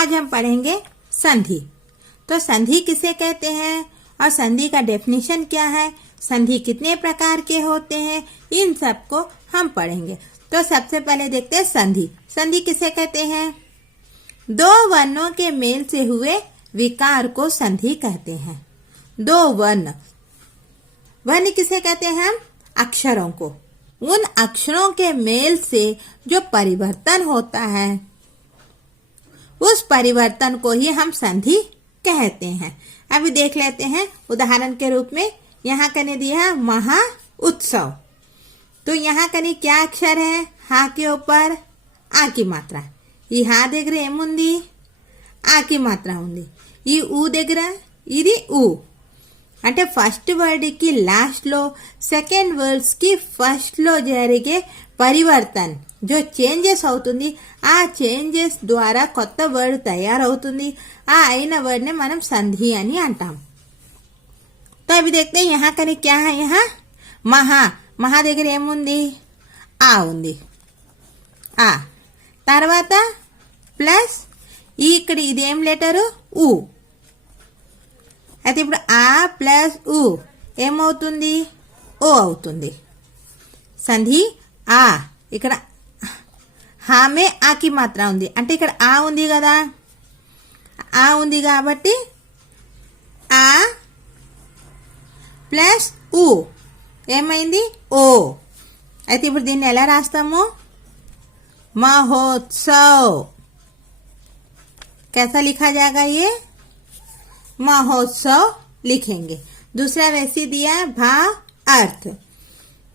आज हम पढ़ेंगे संधि। तो संधि किसे कहते हैं और संधि का डेफिनेशन क्या है, संधि कितने प्रकार के होते हैं, इन सब को हम पढ़ेंगे। तो सबसे पहले देखते हैं संधि। संधि किसे कहते हैं? दो वर्णों के मेल से हुए विकार को संधि कहते हैं। दो वर्ण, वर्ण किसे कहते हैं हम? अक्षरों को। उन अक्षरों के मेल से जो परिवर्तन होता है उस परिवर्तन को ही हम संधि कहते हैं। अभी देख लेते हैं उदाहरण के रूप में। यहाँ कने दिया महा उत्सव, तो यहाँ कने क्या अक्षर है? हा के ऊपर आ की मात्रा। ఈ హా దగ్గర ఏముంది? ఆ కి మాత్ర ఉంది. ఈ ఊ దగ్గర ఇది ఊ. అంటే ఫస్ట్ వర్డ్ కి లాస్ట్ లో, సెకండ్ వర్డ్స్ కి ఫస్ట్ లో జరిగే పరివర్తన్ जो చేంజెస్ అవుతుంది, ఆ చేంజెస్ ద్వారా కొత్త వర్డ్ తయారవుతుంది. ఆ అయిన వర్డ్ ने మనం సంధి అని అంటాం. तो अभी देखते हैं यहाँ कने क्या है? यहाँ మహా, మహా దగ్గర ఏముంది? ఆ ఉంది. ఆ తర్వాత ప్లస్ ఇక్కడ ఇదేం లెటరు? ఊ. అయితే ఇప్పుడు ఆ ప్లస్ ఊ ఏమవుతుంది? ఓ అవుతుంది. సంధి ఆ. ఇక్కడ హామే ఆకి మాత్ర ఉంది, అంటే ఇక్కడ ఆ ఉంది కదా, ఆ ఉంది కాబట్టి ఆ ప్లస్ ఊ ఏమైంది? ఓ. అయితే ఇప్పుడు దీన్ని ఎలా రాస్తాము? महोत्सव। कैसा लिखा जाएगा? ये महोत्सव लिखेंगे। दूसरा वैसे दिया भाव अर्थ।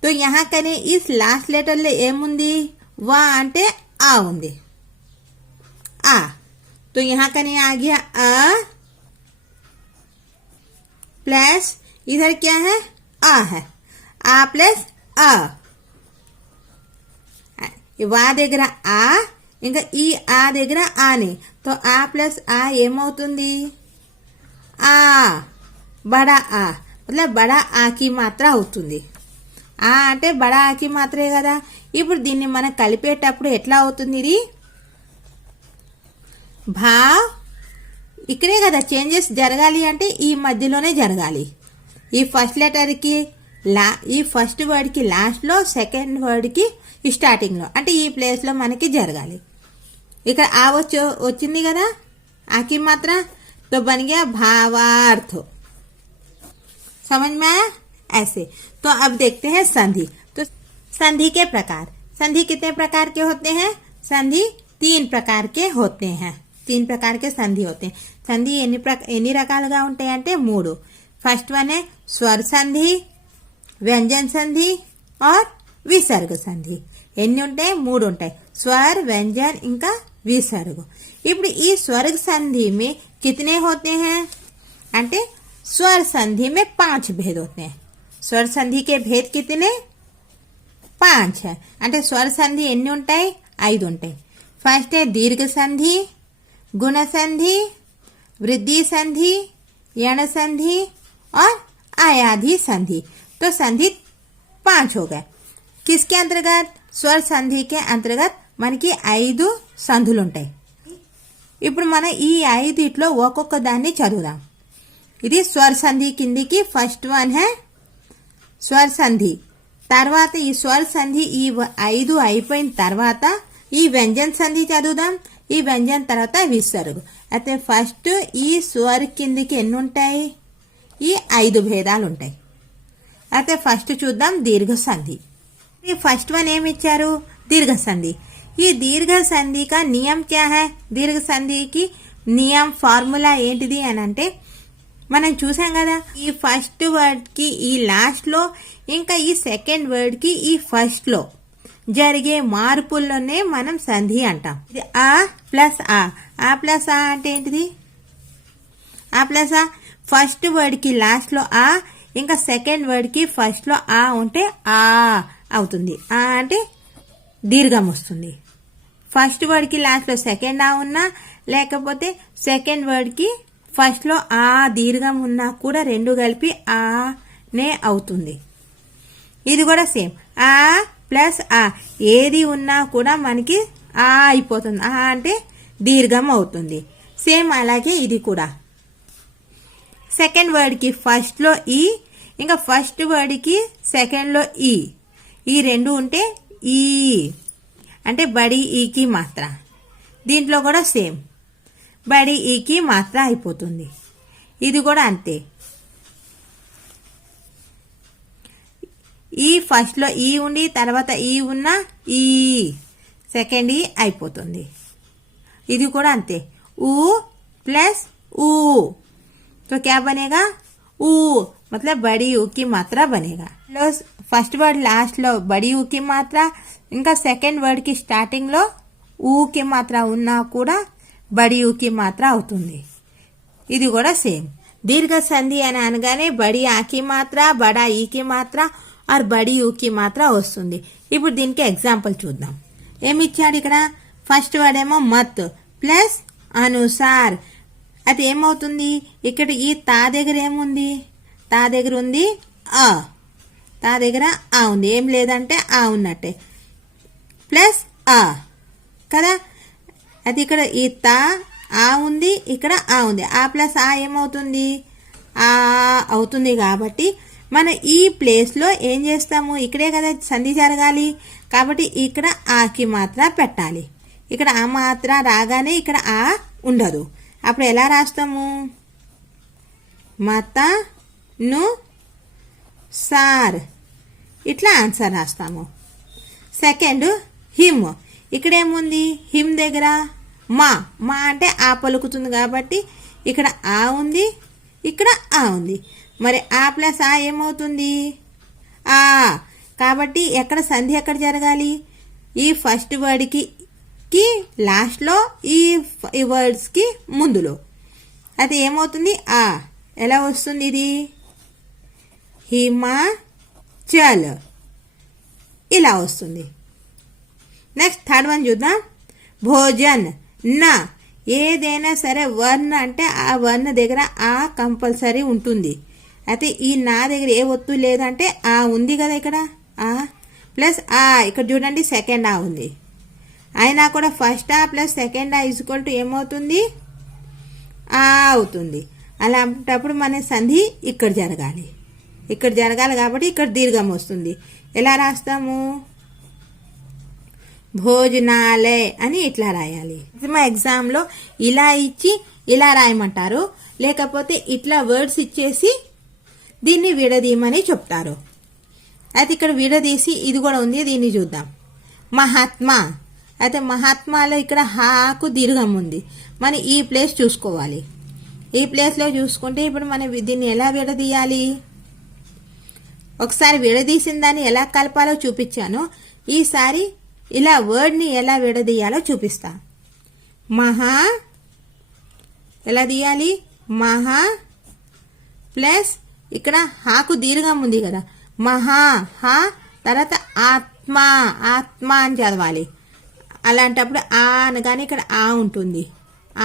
तो यहाँ करें इस लास्ट लेटर ले एम उंदी, वा अंटे आ उंदी, आ। तो यहाँ करें आ गया अ प्लस इधर क्या है? आ है, आ प्लस अ। వా దగ్గర ఆ, ఇంకా ఈ ఆ దగ్గర ఆని, तो ఆ ప్లస్ ఆ ఏమవుతుంది? ఆ. బడా ఆ, मतलब బడా ఆకి మాత్ర అవుతుంది. ఆ అంటే బడా ఆకి మాత్రే కదా. ఇప్పుడు దీన్ని మనం కలిపేటప్పుడు ఎట్లా అవుతుంది? ఇది భావ్ ఇక్కడే కదా చేంజెస్ జరగాలి, అంటే ఈ మధ్యలోనే జరగాలి. ఈ ఫస్ట్ లెటర్ కి ఈ ఫస్ట్ వర్డ్ కి లాస్ట్ లో, సెకండ్ వర్డ్ కి స్టార్టింగ్ లో, అంటే ఈ ప్లేస్ లో మనకి జరగాలి. ఇక్కడ ఆ వచ్చింది కదా ఆకి మాత్ర, तो बन गया भावार्थ। समझ में आया? ऐसे। तो अब देखते हैं संधि। तो संधि के प्रकार। संधि कितने प्रकार के होते हैं? संधि 3 प्रकार के होते हैं। 3 प्रकार के संधि होते हैं। संधि ఎన్ని రకాలుగా ఉంటాయంటే 3. फर्स्ट वन है स्वर संधि, व्यंजन संधि और विसर्ग संधि. ఎన్ని ఉంటాయి? 3 ఉంటాయి. स्वर, व्यंजन ఇంకా विसर्ग. ఇప్పుడు ఈ स्वर्ग संधि में कितने होते हैं? అంటే स्वर संधि में 5 भेद होते हैं. स्वर संधि के भेद कितने? 5 है. అంటే स्वर संधि ఎన్ని ఉంటాయి? 5 ఉంటాయి. फर्स्ट है दीर्घ संधि, गुण संधि, वृद्धि संधि, यण संधि और आयाधि संधि. तो संधि 5 हो गए. किसके अंतर्गत? स्वर संधि के अंतर्गत మనకి 5 సంధులు ఉంటాయి. ఇప్పుడు మనం ఈ 5 ఒక్కొక్క దాన్ని చదువుదాం. ఇది స్వర సంధి కిందికి ఫస్ట్ వన్ है స్వర సంధి. తర్వాత ఈ స్వర సంధి ఈ 5 అయిపోయిన తర్వాత ఈ వ్యంజన సంధి చదువుదాం. ఈ వ్యంజన తర్వాత విసర్గ. అయితే ఫస్ట్ ఈ స్వర కిందికి ఎన్ని ఉంటాయి? ఈ 5 భేదాలు ఉంటాయి. అయితే ఫస్ట్ చూద్దాం దీర్ఘ సంధి. ఈ ఫస్ట్ వన్ ఏమి ఇచ్చారు? दीर्घ संधि. ये दीर्घ संधि का नियम क्या है? दीर्घ संधि की नियम फार्मूला ఏంటిది అని అంటే మనం చూసాం కదా, ఈ ఫస్ట్ వర్డ్ కి ఈ లాస్ట్ లో, ఇంకా ఈ సెకండ్ వర్డ్ కి ఈ ఫస్ట్ లో జరిగే మార్పుల్లోనే మనం సంధి అంటాం. ఇది ఆ ప్లస్ ఆ. ఆ ప్లస్ ఆ అంటే ఏంటిది? ఆ ప్లస్ ఆ ఫస్ట్ వర్డ్ కి లాస్ట్ లో ఆ, ఇంకా సెకండ్ వర్డ్ కి ఫస్ట్ లో ఆ ఉంటే ఆ అవుతుంది. ఆ అంటే దీర్ఘం వస్తుంది. ఫస్ట్ వర్డ్ కి లాస్ట్ లో సెకండ్ ఆ ఉన్నా, లేకపోతే సెకండ్ వర్డ్ కి ఫస్ట్ లో ఆ దీర్ఘం ఉన్నా కూడా రెండు కలిపి ఆ నే అవుతుంది. ఇది కూడా సేమ్. ఆ ప్లస్ ఆ ఏది ఉన్నా కూడా మనకి ఆ అయిపోతుంది. ఆ అంటే దీర్ఘం అవుతుంది. సేమ్ అలాగే ఇది కూడా సెకండ్ వర్డ్కి ఫస్ట్లో ఈ, ఇంకా ఫస్ట్ వర్డ్కి సెకండ్లో ఈ రెండు ఉంటే ఈ అంటే బడి ఈకి మాత్ర. దీంట్లో కూడా సేమ్ బడి ఈకి మాత్ర అయిపోతుంది. ఇది కూడా అంతే, ఈ ఫస్ట్లో ఈ ఉండి తర్వాత ఈ ఉన్న ఈ సెకండ్ ఈ అయిపోతుంది. ఇది కూడా అంతే, ऊ प्लस ऊ तो क्या बनेगा ऊ, मतलब बड़ी ऊ की मात्रा बनेगा. फर्स्ट वर्ड लास्ट లో బడి ऊ की मात्रा, ఇంకా సెకండ్ వర్డ్ కి స్టార్టింగ్ లో ఊ కి మాత్ర ఉన్నా కూడా బడి ఊ కి మాత్ర అవుతుంది. ఇది కూడా సేమ్. దీర్ఘ సంధి అని అనగానే బడి ఆకి మాత్ర, బడా ఈకి మాత్ర ఆర్ బడి ఊకి మాత్ర వస్తుంది. ఇప్పుడు దీనికి ఎగ్జాంపుల్ చూద్దాం. ఏమి ఇచ్చాడు ఇక్కడ, ఫస్ట్ వర్డ్ ఏమో మత్ ప్లస్ అనుసార్. అది ఏమవుతుంది, ఇక్కడ ఈ తా దగ్గర ఏముంది, తా దగ్గర ఉంది ఆ, తా దగ్గర ఆ ఉంది, ఏం లేదంటే ఆ ఉన్నట్టే, ప్లస్ ఆ కదా. అది ఇక్కడ ఈ తా ఆ ఉంది, ఇక్కడ ఆ ఉంది, ఆ ప్లస్ ఆ ఏమవుతుంది ఆ అవుతుంది. కాబట్టి మన ఈ ప్లేస్లో ఏం చేస్తాము, ఇక్కడే కదా సంధి జరగాలి కాబట్టి ఇక్కడ ఆకి మాత్ర పెట్టాలి. ఇక్కడ ఆ మాత్ర రాగానే ఇక్కడ ఆ ఉండదు. అప్పుడు ఎలా రాస్తాము, మత ను సార్ ఇట్లా ఆన్సర్ రాస్తాము. సెకండ్ హిమ్, ఇక్కడ ఏముంది హిమ్ దగ్గర మా, మా అంటే ఆ పలుకుతుంది కాబట్టి ఇక్కడ ఆ ఉంది, ఇక్కడ ఆ ఉంది, మరి ఆ ప్లస్ ఆ ఏమవుతుంది ఆ. కాబట్టి ఎక్కడ సంధి ఎక్కడ జరగాలి, ఈ ఫస్ట్ వర్డ్కి లాస్ట్లో ఈ వర్డ్స్కి ముందులో. అది ఏమవుతుంది ఆ. ఎలా వస్తుంది ఇది, హిమాచల్ ఇలా వస్తుంది. నెక్స్ట్ థర్డ్ వన్ చూద్దాం. భోజన్ నా, ఏదైనా సరే వర్ణ అంటే ఆ వర్ణ దగ్గర ఆ కంపల్సరీ ఉంటుంది. అయితే ఈ నా దగ్గర ఏ ఒత్తు లేదంటే ఆ ఉంది కదా, ఇక్కడ ఆ ప్లస్ ఆ, ఇక్కడ చూడండి సెకండ్ ఆ ఉంది, అయినా కూడా ఫస్ట్ ఆ ప్లస్ సెకండ్ ఆ ఈక్వల్ టు ఏమవుతుంది ఆ అవుతుంది. అలాంటప్పుడు మన సంధి ఇక్కడ జరగాలి, ఇక్కడ జరగాలి కాబట్టి ఇక్కడ దీర్ఘం వస్తుంది. ఎలా రాస్తాము, భోజనాలే అని ఇట్లా రాయాలి. మా ఎగ్జామ్లో ఇలా ఇచ్చి ఇలా రాయమంటారు, లేకపోతే ఇట్లా వర్డ్స్ ఇచ్చేసి దీన్ని విడదీయమని చెప్తారు. అయితే ఇక్కడ విడదీసి ఇది కూడా ఉంది, దీన్ని చూద్దాం. మహాత్మా, అయితే మహాత్మాలో ఇక్కడ హాకు దీర్ఘం ఉంది, మనం ఈ ప్లేస్ చూసుకోవాలి. ఈ ప్లేస్లో చూసుకుంటే ఇప్పుడు మనం దీన్ని ఎలా విడదీయాలి, ఒకసారి విడదీసిన దాన్ని ఎలా కలపాలో చూపించాను, ఈసారి ఇలా వర్డ్ని ఎలా విడదీయాలో చూపిస్తా. మహా ఎలా తీయాలి, మహా ప్లస్ ఇక్కడ హాకు దీర్ఘం ఉంది కదా, మహా హా తర్వాత ఆత్మ, ఆత్మ అని చదవాలి. అలాంటప్పుడు ఆ అనగానే ఇక్కడ ఆ ఉంటుంది,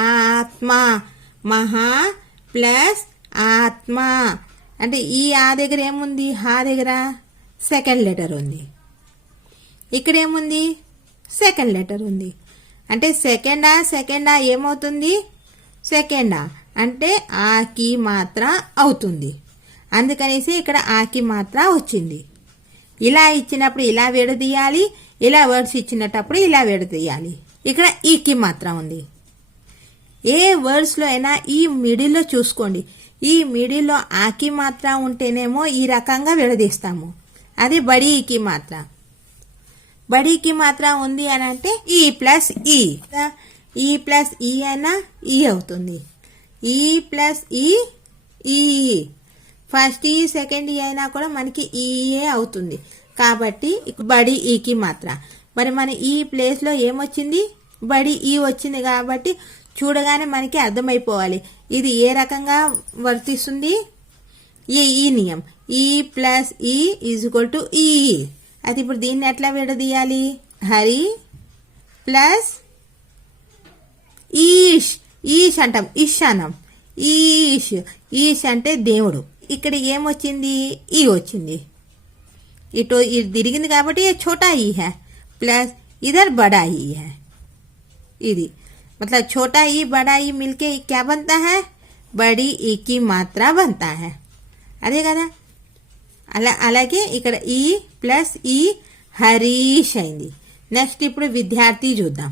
ఆత్మ, మహా ప్లస్ ఆత్మ. అంటే ఈ ఆ దగ్గర ఏముంది, హా దగ్గర సెకండ్ లెటర్ ఉంది, ఇక్కడ ఏముంది సెకండ్ లెటర్ ఉంది. అంటే సెకండా ఏమవుతుంది, సెకండా అంటే ఆకి మాత్ర అవుతుంది. అందుకనేసి ఇక్కడ ఆకి మాత్ర వచ్చింది. ఇలా ఇచ్చినప్పుడు ఇలా విడదీయాలి, ఇలా వర్డ్స్ ఇచ్చినప్పుడు ఇలా విడదీయాలి. ఇక్కడ ఈకి మాత్ర ఉంది. ఏ వర్డ్స్లో అయినా ఈ మిడిల్లో చూసుకోండి, ఈ మిడిల్లో ఆకి మాత్ర ఉంటేనేమో ఈ రకంగా విడదీస్తాము. అది బడి ఈకి మాత్ర, బడికి మాత్ర ఉంది అని అంటే ఈ ప్లస్ ఈ ప్లస్ ఈ అయినా ఈ అవుతుంది, ఈ ప్లస్ ఈ ఫస్ట్ ఈ సెకండ్ ఈ అయినా కూడా మనకి ఈఏ అవుతుంది. కాబట్టి బడి ఈకి మాత్ర. మరి మన ఈ ప్లేస్లో ఏమొచ్చింది, బడి ఈ వచ్చింది. కాబట్టి చూడగానే మనకి అర్థమైపోవాలి ఇది ఏ రకంగా వర్తిస్తుంది. ఈ నియమం ఈ ప్లస్ ఈ ఈజ్ ఈక్వల్ టు ఈ. అది ఇప్పుడు దీన్ని ఎట్లా విడదీయాలి, హరి ప్లస్ ఈష్, ఈష్ అంటాం, ఇష్ అనం, ఈష్ అంటే దేవుడు. ఇక్కడ ఏమొచ్చింది ఈ వచ్చింది, ఇటు ఇది తిరిగింది కాబట్టి ఏ ఛోటా ఈ హై ప్లస్ ఇదర్ బడా ఈ హై. ఇది मतलब छोटा ई बड़ा ई मिलके क्या बनता है, बड़ी ఈ की मात्रा बनता है. అదే కదా. అలాగే ఇక్కడ ఈ ప్లస్ ఈ హరీష్ అయింది. నెక్స్ట్ ఇప్పుడు విద్యార్థి చూద్దాం.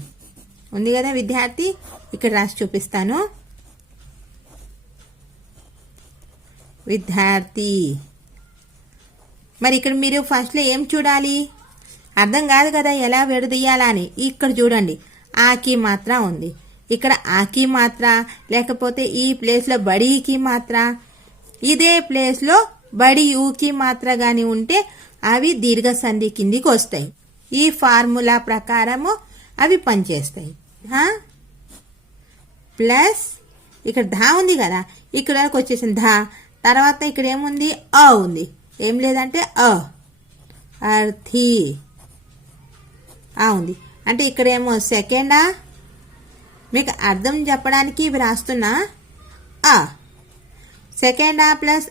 ఉంది కదా విద్యార్థి, ఇక్కడ రాసి చూపిస్తాను. విద్యార్థి. మరి ఇక్కడ మీరు ఫస్ట్లో ఏం చూడాలి, అర్థం కాదు కదా ఎలా విడదీయాలని. ఇక్కడ చూడండి ఆకి మాత్ర ఉంది, ఇక్కడ ఆకి మాత్ర, లేకపోతే ఈ ప్లేస్లో బడీకి మాత్ర, ఇదే ప్లేస్లో బడి ఊకి మాత్ర గాని ఉంటే అవి దీర్ఘ సంధి కిందికి వస్తాయి. ఈ ఫార్ములా ప్రకారము అవి పనిచేస్తాయి. ప్లస్ ఇక్కడ ధా ఉంది కదా, ఇక్కడ వచ్చేసింది ధా. తర్వాత ఇక్కడ ఏముంది, అ ఉంది. ఏం లేదంటే అర్థి ఉంది. అంటే ఇక్కడేమో సెకండా, మీకు అర్థం చెప్పడానికి ఇవి రాస్తున్నా. సెకండ్ ప్లస్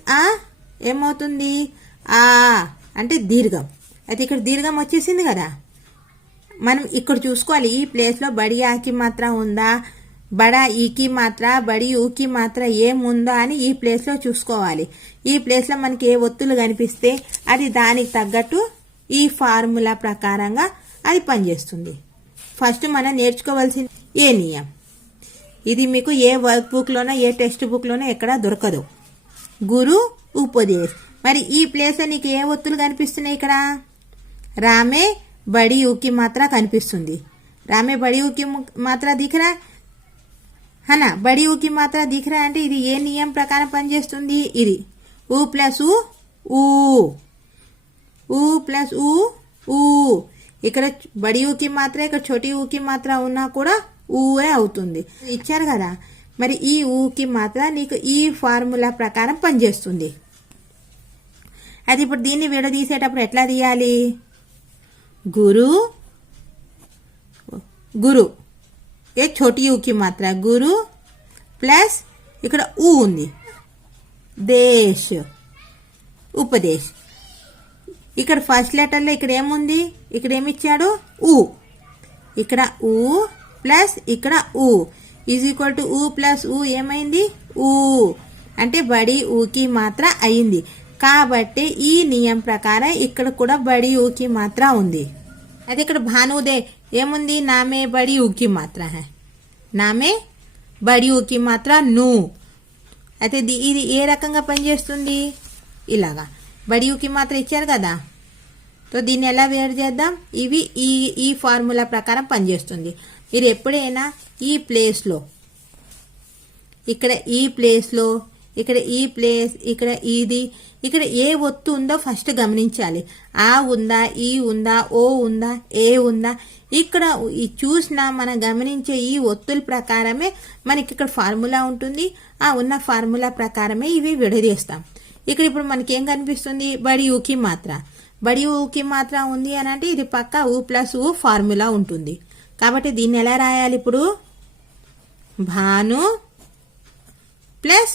ఏమవుతుంది, అంటే దీర్ఘం. అయితే ఇక్కడ దీర్ఘం వచ్చేసింది కదా. మనం ఇక్కడ చూసుకోవాలి ఈ ప్లేస్లో బడి ఆకి మాత్ర ఉందా, బడా ఈకి మాత్ర, బడి ఊకి మాత్ర ఏముందా అని ఈ ప్లేస్లో చూసుకోవాలి. ఈ ప్లేస్లో మనకి ఏ ఒత్తులు కనిపిస్తే అది దానికి తగ్గట్టు ఈ ఫార్ములా ప్రకారంగా అది పనిచేస్తుంది. ఫస్ట్ మనం నేర్చుకోవాల్సింది ఏ నియం. ఇది మీకు ఏ వర్క్ బుక్లోనో ఏ టెక్స్ట్ బుక్లోనో ఎక్కడ దొరకదు. గురు ఉపదేశ్. మరి ఈ ప్లేస్లో నీకు ఏ ఒత్తులు కనిపిస్తున్నాయి, ఇక్కడ రామే బడి ఊకి మాత్ర కనిపిస్తుంది. రామే బడి ఊకి మాత్ర దిఖరా హనా, బడి ఊకి మాత్ర దిఖరా అంటే ఇది ఏ నియం ప్రకారం పనిచేస్తుంది, ఇది ఊ ప్లస్ ఊ ప్లస్ ఊ. ఇక్కడ బడి ఊకి మాత్ర, ఇక్కడ చోటి ఊకి మాత్ర ఉన్నా కూడా ఊఏ అవుతుంది. ఇచ్చారు కదా, మరి ఈ ఊకి మాత్ర నీకు ఈ ఫార్ములా ప్రకారం పనిచేస్తుంది. అది ఇప్పుడు దీన్ని విడదీసేటప్పుడు ఎట్లా తీయాలి, గురు గురు ఏ చోటి ఊకి మాత్ర గురు ప్లస్ ఇక్కడ ఊ ఉంది, దేశ్ ఉపదేశ్. ఇక్కడ ఫస్ట్ లెటర్లో ఇక్కడ ఏముంది, ఇక్కడ ఏమిచ్చాడు ఊ. ఇక్కడ ఊ ప్లస్ ఇక్కడ ఊ ఈజ్ ఈక్వల్ టు ఊ ప్లస్ ఊ ఏమైంది ఊ. అంటే బడి ఊకి మాత్ర అయింది. కాబట్టి ఈ నియం ప్రకారం ఇక్కడ కూడా బడి ఊకి మాత్ర ఉంది. అయితే ఇక్కడ భానుదే ఏముంది, నామే బడి ఊకి మాత్ర హై, నామే బడి ఊకి మాత్ర ను. అయితే ఇది ఏ రకంగా పనిచేస్తుంది, ఇలాగా బడి ఊకి మాత్ర ఇచ్చారు కదా. तो దీన్ని ఎలా వేరు చేద్దాం, ఇవి ఈ ఫార్ములా ప్రకారం పనిచేస్తుంది. మీరు ఎప్పుడైనా ఈ ప్లేస్లో, ఇక్కడ ఈ ప్లేస్లో, ఇక్కడ ఈ ప్లేస్, ఇక్కడ ఇది, ఇక్కడ ఏ ఒత్తు ఉందో ఫస్ట్ గమనించాలి. ఆ ఉందా, ఈ ఉందా, ఓ ఉందా, ఏ ఉందా, ఇక్కడ చూసిన మనం గమనించే ఈ ఒత్తుల ప్రకారమే మనకి ఇక్కడ ఫార్ములా ఉంటుంది. ఆ ఉన్న ఫార్ములా ప్రకారమే ఇవి విడదీస్తాం. ఇక్కడ ఇప్పుడు మనకి ఏం కనిపిస్తుంది, బడి ఊకి మాత్ర. బడి ఊకి మాత్ర ఉంది అని అంటే ఇది పక్క ఊ ప్లస్ ఊ ఫార్ములా ఉంటుంది. కాబట్టి దీన్ని ఎలా రాయాలి ఇప్పుడు, భాను ప్లస్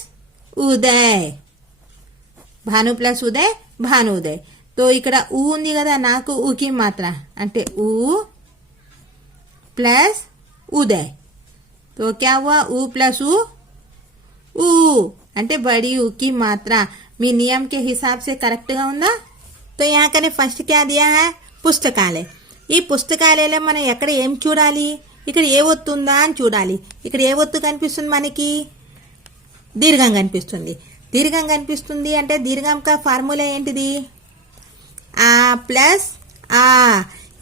ఉదయ్, భాను ప్లస్ ఉదయ్, భాను ఉదయ్. తో ఇక్కడ ఊ ఉంది కదా, నాకు ఊకి మాత్ర అంటే ఊ ప్లస్ ఉదయ్. तो क्या हुआ, ऊ प्लस ऊ అంటే బడి ఊకి మాత్ర. మీ నియम के हिसाब से కరెక్ట్ గా ఉందా. तो यहाँ कने फर्स्ट क्या दिया है, పుస్తకాలయ. ఈ పుస్తకాలయలో మనం ఎక్కడ ఏం చూడాలి, ఇక్కడ ఏ ఒత్తు ఉందా అని చూడాలి. ఇక్కడ ఏ ఒత్తు కనిపిస్తుంది మనకి, దీర్ఘం కనిపిస్తుంది. దీర్ఘం కనిపిస్తుంది అంటే దీర్ఘం కా ఫార్ములా ఏంటిది, ఆ ప్లస్ ఆ.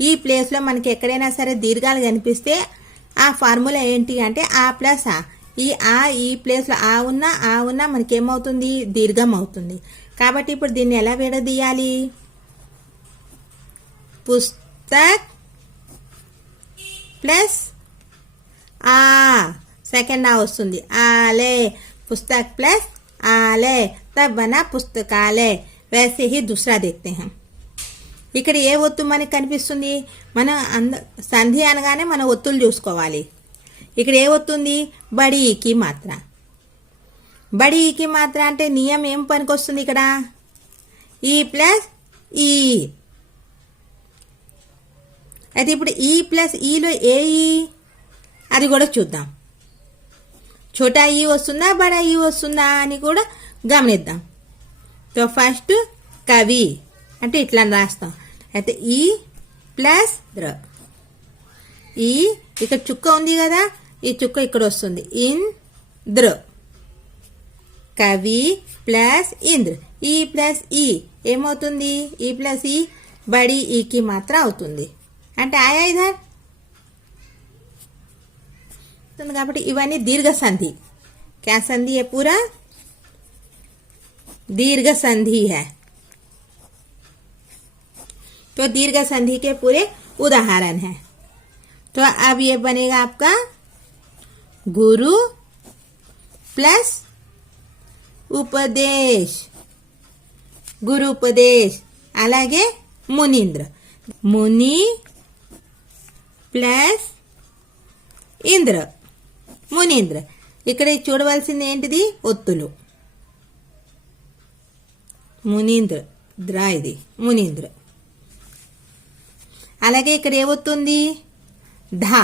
ఈ ప్లేస్లో మనకి ఎక్కడైనా సరే దీర్ఘాలు కనిపిస్తే ఆ ఫార్ములా ఏంటి అంటే ఆ ప్లస్ ఆ. ఈ ప్లేస్లో ఆ ఉన్నా మనకి ఏమవుతుంది, దీర్ఘం అవుతుంది. కాబట్టి ఇప్పుడు దీన్ని ఎలా విడదీయాలి, పుస్తక్ ప్లస్ ఆ, సెకండ్ ఆ వస్తుంది, ఆలే. పుస్తక్ ప్లస్ ఆలే తబ్ బనా పుస్తకాలే. वैसे ही दूसरा देखते हैं. ఇక్కడ ఏ ఒత్తు మనకి కనిపిస్తుంది, మనం సంధి అనగానే మన ఒత్తులు చూసుకోవాలి. ఇక్కడ ఏ ఒత్తుంది, బడికి మాత్ర. బడికి మాత్ర అంటే నియం ఏం పనికి వస్తుంది, ఇక్కడ ఈ ప్లస్ ఈ. అయితే ఇప్పుడు ఈ ప్లస్ ఈలో ఏ ఈ, అది కూడా చూద్దాం. छोटा ఈ వస్తుందా బడా ఈ వస్తుందా అని కూడా గమనిద్దాం. तो ఫస్ట్ కవి అంటే ఇట్లా రాస్తాం. అయితే ఈ ప్లస్ ద్ర, ఈ ఇక్కడ చుక్క ఉంది కదా, ఈ చుక్క ఇక్కడ వస్తుంది. ఇంద్ర, కవి ప్లస్ ఇంద్ర. ఈ ప్లస్ ఈ ఏమవుతుంది? ఈ ప్లస్ ఈ బడి ఈకి మాత్ర అవుతుంది. అంటే ఆయా ఇధర్ కాబట్టి ఇవన్నీ దీర్ఘ సంధి. क्या संधि है? पूरा दीर्घ संधि है. तो दीर्घ संधि के पूरे उदाहरण है. तो अब ये बनेगा आपका गुरु प्लस उपदेश. गुरु उपदेश. అలాగే మునీంద్ర, ముని ప్లస్ ఇంద్ర, మునీంద్ర. ఇక్కడ చూడవలసింది ఏంటిది? ఒత్తులు. మునీంద్ర ద్రా, ఇది మునీంద్ర. అలాగే ఇక్కడ ఏ ఒత్తుంది? ధా.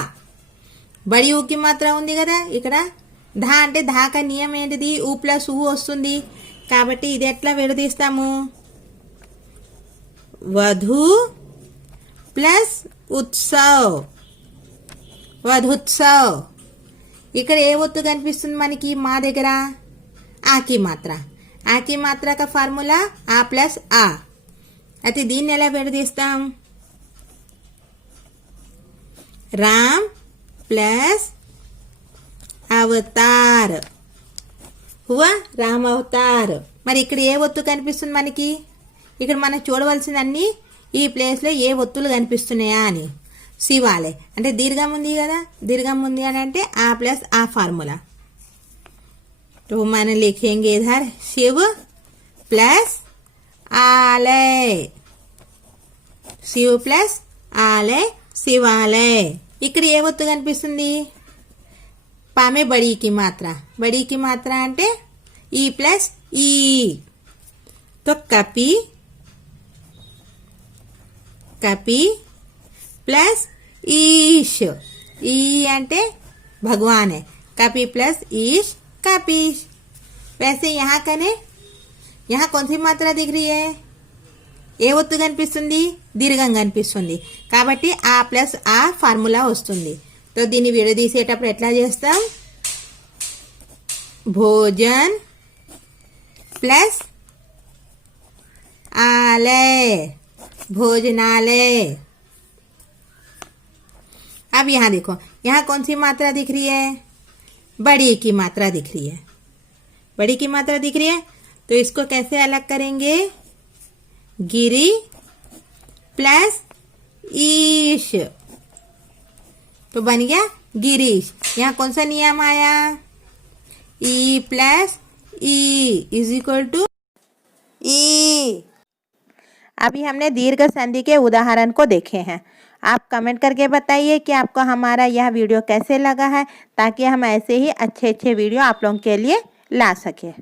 బడి ఊకి మాత్రం ఉంది కదా ఇక్కడ. ధా అంటే ధాక నియమం ఏంటిది? ఊ ప్లస్ ఊ వస్తుంది. కాబట్టి ఇది ఎట్లా విడదీస్తాము? వధు ప్లస్ ఉత్సవ్, వధుత్సవ్. ఇక్కడ ఏ ఒత్తు కనిపిస్తుంది మనకి? మా దగ్గర ఆకి మాత్ర. ఆకి మాత్ర का ఫార్ములా ఆ ప్లస్ ఆ. అయితే దీన్ని ఎలా విడదీస్తాం? రామ్ ప్లస్ అవతార్ హువా రామ్ అవతార్. మరి ఇక్కడ ఏ ఒత్తు కనిపిస్తుంది మనకి? ఇక్కడ మనం చూడవలసిన అన్ని ఈ ప్లేస్లో ఏ ఒత్తులు కనిపిస్తున్నాయా అని. శివాలే అంటే దీర్ఘం ఉంది కదా, దీర్ఘం ఉంది అని అంటే ఆ ప్లస్ ఆ ఫార్मूला. तो मैंने लिखेंगे इधर शिव प्लस आलय, शिव प्लस आलय शिवालय. ఇక్కడ ఏ ఒత్తు కనిపిస్తుంది? పామే బడికి మాత్ర. బడికి మాత్ర అంటే ఈ ప్లస్ ఈ. तो कपि, कपि प्लस ईश. ई అంటే भगवान है. कपि प्लस ईश कपीश. वैसे यहाँ कने यहाँ कौन सी मात्रा दिख रही है? ఏ ఒత్తు కనిపిస్తుంది? దీర్ఘం కనిపిస్తుంది. కాబట్టి ఆ ప్లస్ ఆ ఫార్ములా వస్తుంది. तो దీన్ని విడదీసేటప్పుడు ఎట్లా చేస్తాం? భోజన్ प्लस आलय, भोजनालय. अब यहाँ देखो, यहाँ कौन सी मात्रा दिख रही है? बड़ी की मात्रा दिख रही है. बड़ी की मात्रा दिख रही है. तो इसको कैसे अलग करेंगे? गिरी प्लस ईश. तो बन गया गिरीश. यहाँ कौन सा नियम आया? ई प्लस ई इज इक्वल टू ई. अभी हमने दीर्घ संधि के उदाहरण को देखे हैं. आप कमेंट करके बताइए कि आपको हमारा यह वीडियो कैसे लगा है, ताकि हम ऐसे ही अच्छे अच्छे वीडियो आप लोगों के लिए ला सकें.